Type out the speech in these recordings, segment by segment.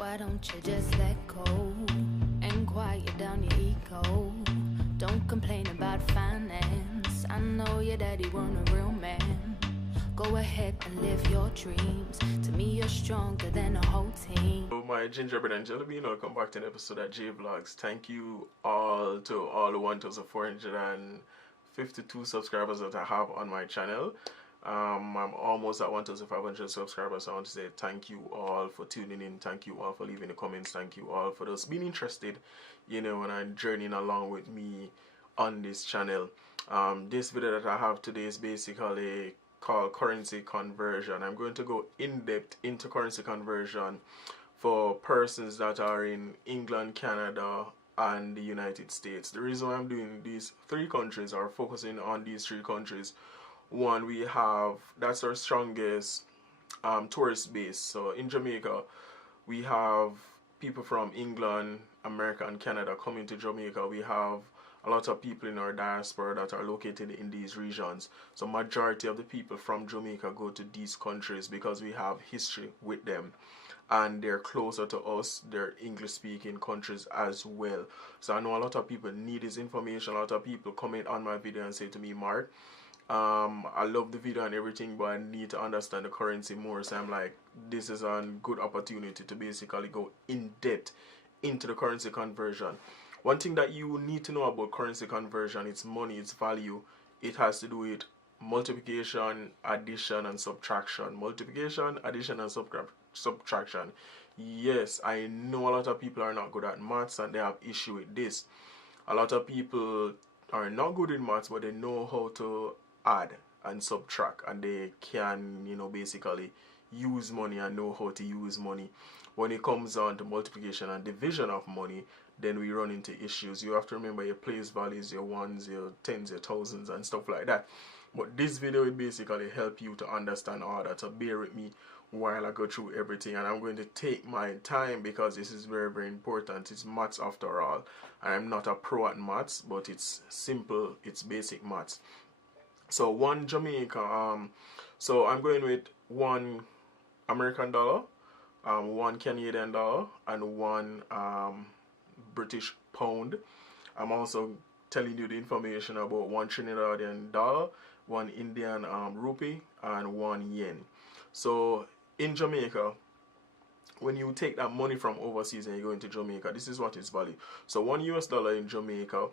Why don't you just let go and quiet down your ego? Don't complain about finance. I know your daddy wasn't a real man. Go ahead and live your dreams. To me, you're stronger than a whole team. So my gingerbread and jelly bean, welcome back to an episode of JVLOGS. Thank you all to all the 1,452 subscribers that I have on my channel. I'm almost at 1,500 subscribers. So I want to say thank you all for tuning in. Thank you all for leaving the comments. Thank you all for those being interested, you know, and I'm journeying along with me on this channel. This video that I have today is basically called currency conversion. I'm going to go in depth into currency conversion for persons that are in England, Canada, and the United States. The reason why I'm doing these three countries or focusing on these three countries, one, we have, that's our strongest tourist base. So in Jamaica, we have people from England, America, and Canada coming to Jamaica. We have a lot of people in our diaspora that are located in these regions. So majority of the people from Jamaica go to these countries because we have history with them and they're closer to us. They're English speaking countries as well. So I know a lot of people need this information. A lot of people comment on my video and say to me, Mark, I love the video and everything, but I need to understand the currency more. So I'm like, this is a good opportunity to basically go in depth into the currency conversion. One thing that you need to know about currency conversion, it's money, it's value. It has to do with multiplication, addition, and subtraction. Multiplication, addition, and subtraction. Yes, I know a lot of people are not good at maths and they have issue with this. A lot of people are not good in maths, but they know how to add and subtract, and they can, you know, basically use money and know how to use money. When it comes on to multiplication and division of money, then we run into issues. You have to remember your place values, your ones, your tens, your thousands, and stuff like that. But this video will basically help you to understand all that. So bear with me while I go through everything, and I'm going to take my time because this is very, very important. It's maths after all, and I'm not a pro at maths, but it's simple, it's basic maths. So one Jamaica, so I'm going with one American dollar, one Canadian dollar, and one British pound. I'm also telling you the information about one Trinidadian dollar, one Indian rupee, and one yen. So in Jamaica, when you take that money from overseas and you go into Jamaica, this is what its value. So one US dollar in Jamaica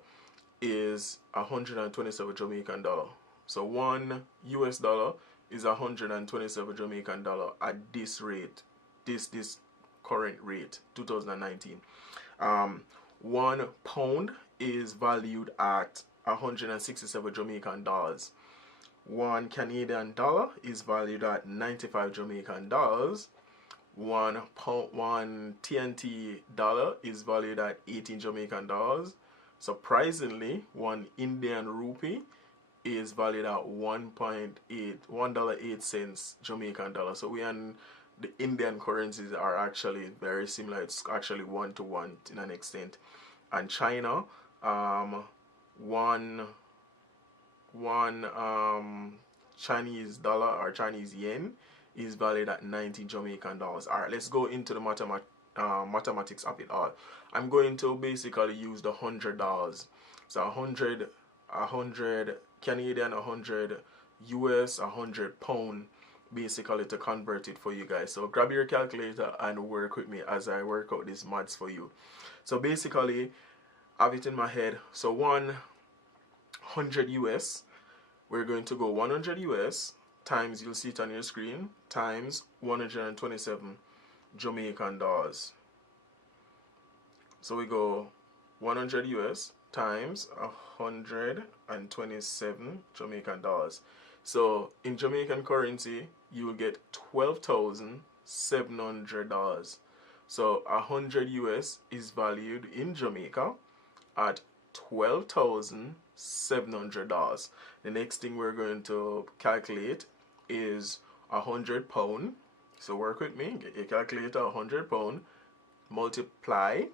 is 127 Jamaican dollar. So one US dollar is 127 Jamaican dollar at this rate, this current rate, 2019. One pound is valued at 167 Jamaican dollars. One Canadian dollar is valued at 95 Jamaican dollars. One TNT dollar is valued at 18 Jamaican dollars. Surprisingly, one Indian rupee is valued at $1.08 Jamaican dollar. So we and the Indian currencies are actually very similar. It's actually 1-to-1 in an extent. And China, one Chinese dollar or Chinese yen is valued at 90 Jamaican dollars. Alright, let's go into the mathematics of it all. I'm going to basically use the $100. So 100 Canadian, 100 US, 100 pound, basically to convert it for you guys. So grab your calculator and work with me as I work out these maths for you. So basically, I have it in my head. So 100 US, we're going to go 100 US times, you'll see it on your screen, times 127 Jamaican dollars. So we go 100 US times 127 Jamaican dollars. So in Jamaican currency, you will get $12,700. So 100 US is valued in Jamaica at $12,700. The next thing we're going to calculate is 100 pound. So work with me, get your calculator. 100 pound multiply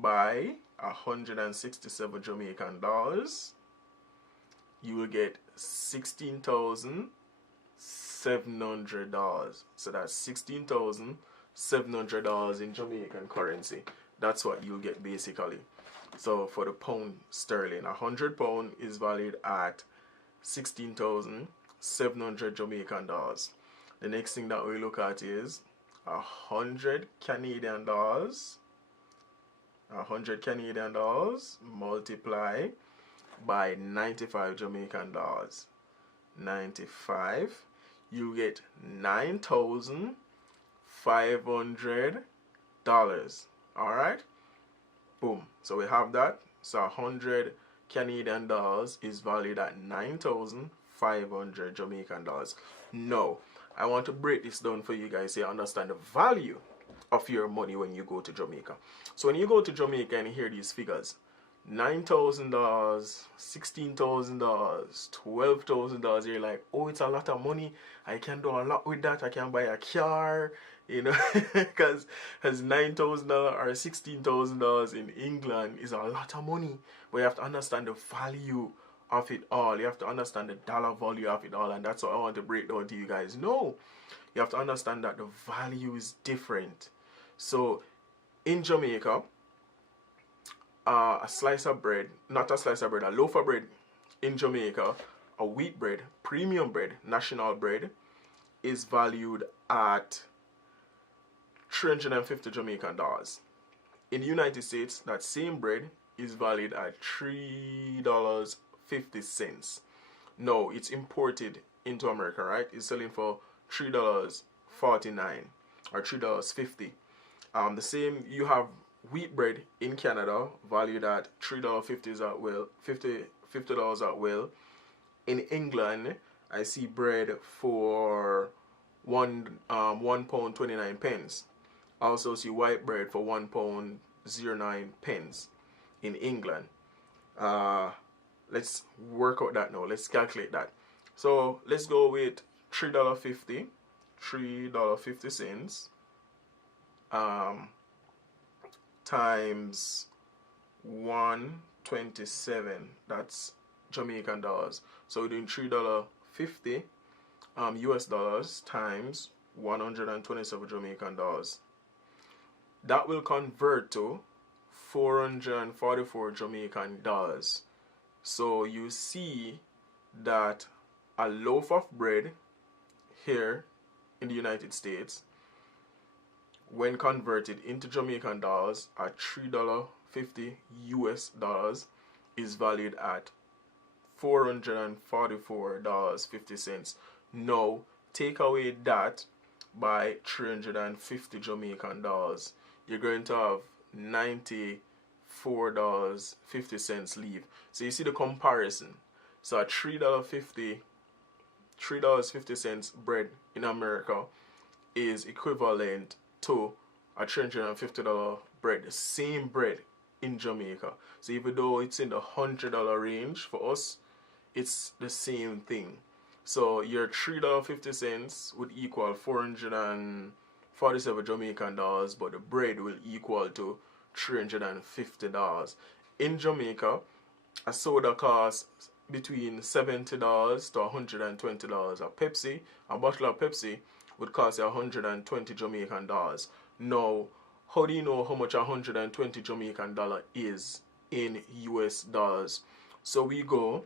by 167 Jamaican dollars, you will get $16,700. So that's $16,700 $700 in Jamaican currency. That's what you'll get basically. So for the pound sterling, £100 is valued at 16,700 Jamaican dollars. The next thing that we look at is 100 Canadian dollars. 100 Canadian dollars multiply by 95 Jamaican dollars. 95, you get $9,500. Alright? Boom. So we have that. So 100 Canadian dollars is valued at 9,500 Jamaican dollars. Now, I want to break this down for you guys so you understand the value of your money when you go to Jamaica. So when you go to Jamaica and you hear these figures, $9,000, $16,000, $12,000, you're like, oh, it's a lot of money. I can do a lot with that. I can buy a car, you know, because $9,000 or $16,000 in England is a lot of money. But you have to understand the value of it all. You have to understand the dollar value of it all, and that's what I want to break down to you guys. No, you have to understand that the value is different. So in Jamaica, a slice of bread, not a slice of bread, a loaf of bread in Jamaica, a wheat bread, premium bread, national bread, is valued at 350 Jamaican dollars. In the United States, that same bread is valued at $3.50. No, it's imported into America, right? It's selling for $3.49 or $3.50. The same, you have wheat bread in Canada valued at $3.50 at well, $50 at well. In England, I see bread for £1.29. Also see white bread for £1.09 in England. Let's work out that now. Let's calculate that. So let's go with $3.50. $3.50 times 127. That's Jamaican dollars. So we're doing $3.50 US dollars times 127 Jamaican dollars. That will convert to 444 Jamaican dollars. So you see that a loaf of bread here in the United States, when converted into Jamaican dollars at $3.50 US dollars, is valued at $444.50. Now, take away that by 350 Jamaican dollars. You're going to have $94.50 leave. So you see the comparison. So a $3.50 bread in America is equivalent to a $350 bread, the same bread in Jamaica. So even though it's in the $100 range for us, it's the same thing. So your $3.50 would equal 447 Jamaican dollars, but the bread will equal to $350. In Jamaica, a soda costs between $70 to $120. A bottle of Pepsi would cost you 120 Jamaican dollars. Now, how do you know how much 120 Jamaican dollar is in US dollars? So we go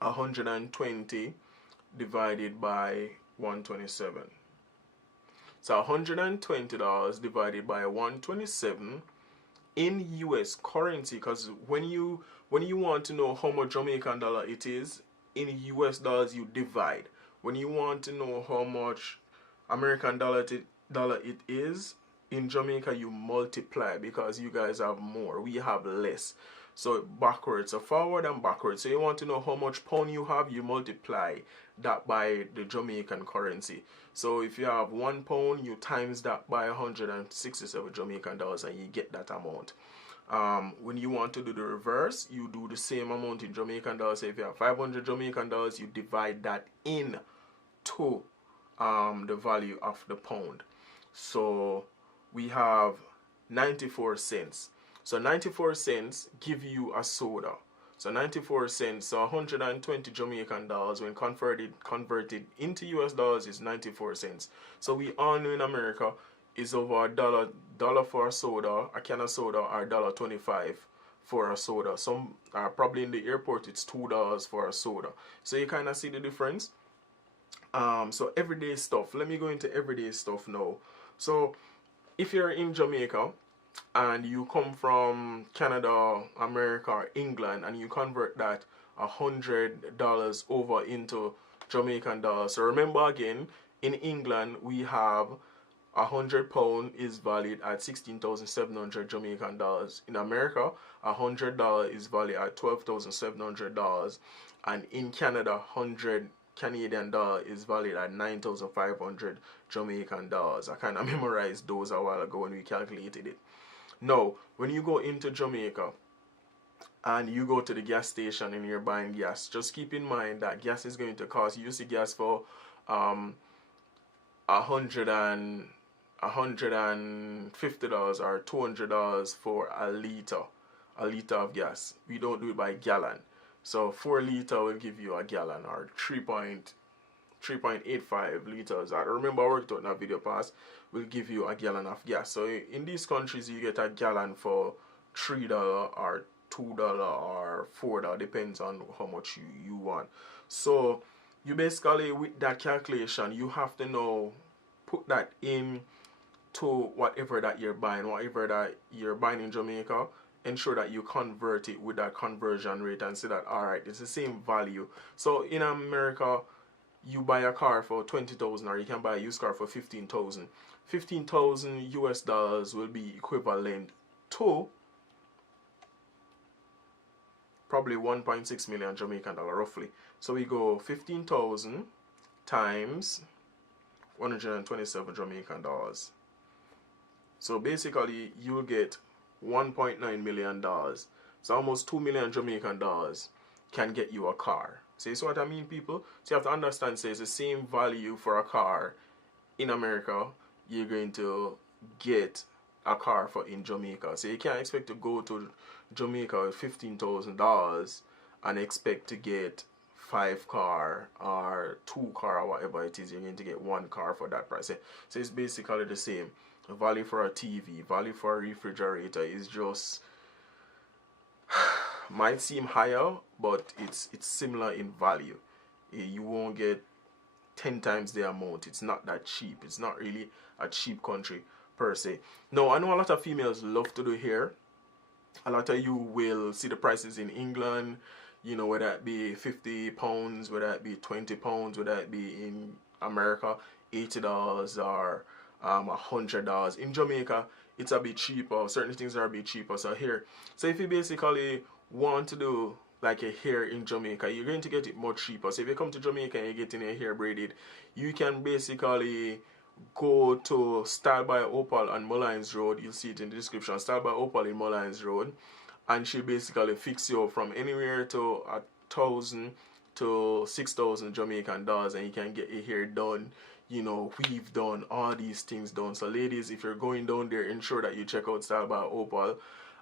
120 divided by 127. So $120 divided by 127 in US currency, because when you want to know how much Jamaican dollar it is in US dollars, you divide. When you want to know how much American dollar it is in Jamaica, you multiply, because you guys have more, we have less. So backwards, so forward and backwards. So you want to know how much pound you have, you multiply that by the Jamaican currency. So if you have £1, you times that by 167 Jamaican dollars and you get that amount. When you want to do the reverse, you do the same amount in Jamaican dollars. So if you have 500 Jamaican dollars, you divide that in to the value of the pound. So we have 94 cents. So 94 cents give you a soda. So 94 cents, so 120 Jamaican dollars when converted into US dollars is 94 cents. So we all know in America, is over dollar for a soda, a can of soda, or $1.25 for a soda. Some probably in the airport it's $2 for a soda. So you kind of see the difference. So everyday stuff. Let me go into everyday stuff now. So if you're in Jamaica and you come from Canada, America, or England, and you convert that $100 over into Jamaican dollars. So remember again, in England we have £100 is valued at 16,700 Jamaican dollars. In America, $100 is valued at $12,700, and in Canada, 100 Canadian dollar is valued at 9,500 Jamaican dollars. I kind of memorized those a while ago when we calculated it. Now, when you go into Jamaica and you go to the gas station and you're buying gas, just keep in mind that gas is going to cost you. See gas for $150 or $200 for a liter of gas. We don't do it by gallon. So 4 liter will give you a gallon, or 3.85 liters. I remember I worked out in a video pass, will give you a gallon of gas. So in these countries you get a gallon for $3 or $2 or $4, depends on how much you want. So you basically, with that calculation, you have to know, put that in to whatever that you're buying in Jamaica. Ensure that you convert it with that conversion rate and say that, alright, it's the same value. So in America, you buy a car for 20,000, or you can buy a used car for 15,000. 15,000 US dollars will be equivalent to probably 1.6 million Jamaican dollar roughly. So we go 15,000 times 127 Jamaican dollars. So basically you will get $1.9 million. So almost 2 million Jamaican dollars can get you a car. See what I mean, people? So you have to understand, say it's the same value for a car in America you're going to get a car for in Jamaica. So you can't expect to go to Jamaica with $15,000 and expect to get 5 car or 2 car or whatever it is. You're going to get 1 car for that price. So it's basically the same. Value for a TV, value for a refrigerator is just might seem higher, but it's similar in value. You won't get 10 times the amount. It's not that cheap. It's not really a cheap country per se. Now, I know a lot of females love to do hair. A lot of you will see the prices in England, you know, whether it be £50, whether it be £20, whether it be in America, $80 or $100. In Jamaica, it's a bit cheaper. Certain things are a bit cheaper. So here, so if you basically want to do like a hair in Jamaica, you're going to get it much cheaper. So if you come to Jamaica and you're getting your hair braided, you can basically go to Style by Opal on Mullines Road. You'll see it in the description. Style by Opal in Mullines Road, and she basically fix you up from anywhere to 1,000 to 6,000 Jamaican dollars, and you can get your hair done, you know, weave done, all these things done. So ladies, if you're going down there, ensure that you check out Style by Opal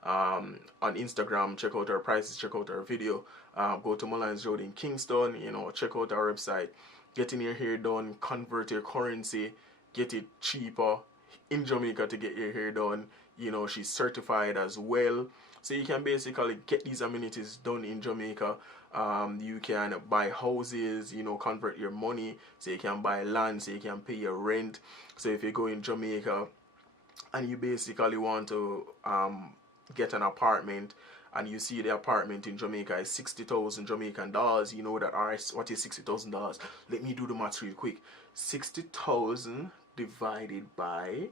on Instagram. Check out our prices, check out our video. Go to Mullines Road in Kingston, you know, check out our website. Getting your hair done, convert your currency, get it cheaper in Jamaica to get your hair done. You know, she's certified as well. So you can basically get these amenities done in Jamaica. You can buy houses, you know, convert your money. So you can buy land, so you can pay your rent. So if you go in Jamaica and you basically want to get an apartment, and you see the apartment in Jamaica is 60,000 Jamaican dollars, you know that, alright, what is $60,000? Let me do the maths real quick. 60,000 divided by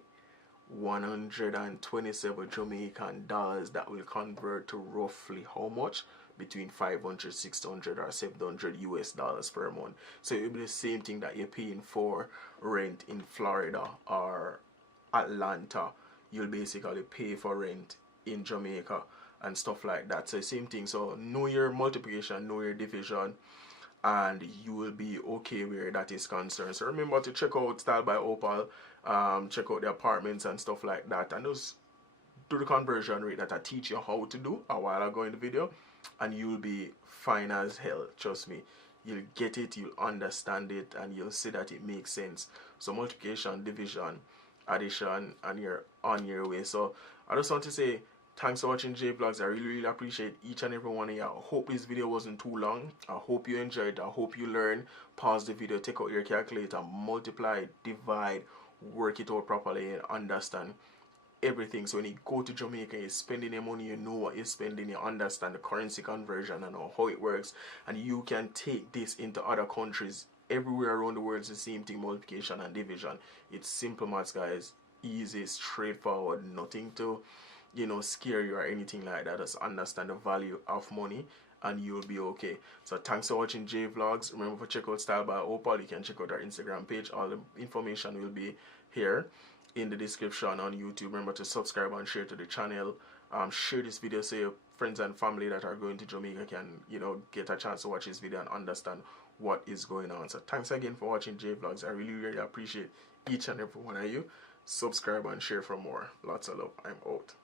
127 Jamaican dollars, that will convert to roughly how much? Between 500, 600 or 700 US dollars per month. So it will be the same thing that you're paying for rent in Florida or Atlanta. You'll basically pay for rent in Jamaica and stuff like that. So same thing. So know your multiplication, know your division, and you will be okay where that is concerned. So remember to check out Style by Opal, check out the apartments and stuff like that, and just do the conversion rate that I teach you how to do a while ago in the video, and you'll be fine as hell. Trust me, you'll get it, you'll understand it, and you'll see that it makes sense. So multiplication, division, addition and you're on your way. So I just want to say thanks for watching JVLOGS. I really appreciate each and every one of you. I hope this video wasn't too long. I hope you enjoyed. I hope you learned. Pause the video, take out your calculator, multiply, divide, work it out properly, and understand everything. So when you go to Jamaica, you're spending your money, you know what you're spending, you understand the currency conversion and how it works, and you can take this into other countries everywhere around the world. It's the same thing, multiplication and division. It's simple maths, guys. Easy, straightforward, nothing to scare you or anything like that. Just understand the value of money and you'll be okay. So thanks for watching JVLOGS. Remember to check out Style by Opal. You can check out our Instagram page. All the information will be here in the description on YouTube. Remember to subscribe and share to the channel. Share this video so your friends and family that are going to Jamaica can get a chance to watch this video and understand what is going on. So thanks again for watching JVLOGS. I really appreciate each and every one of you. Subscribe and share for more. Lots of love. I'm out.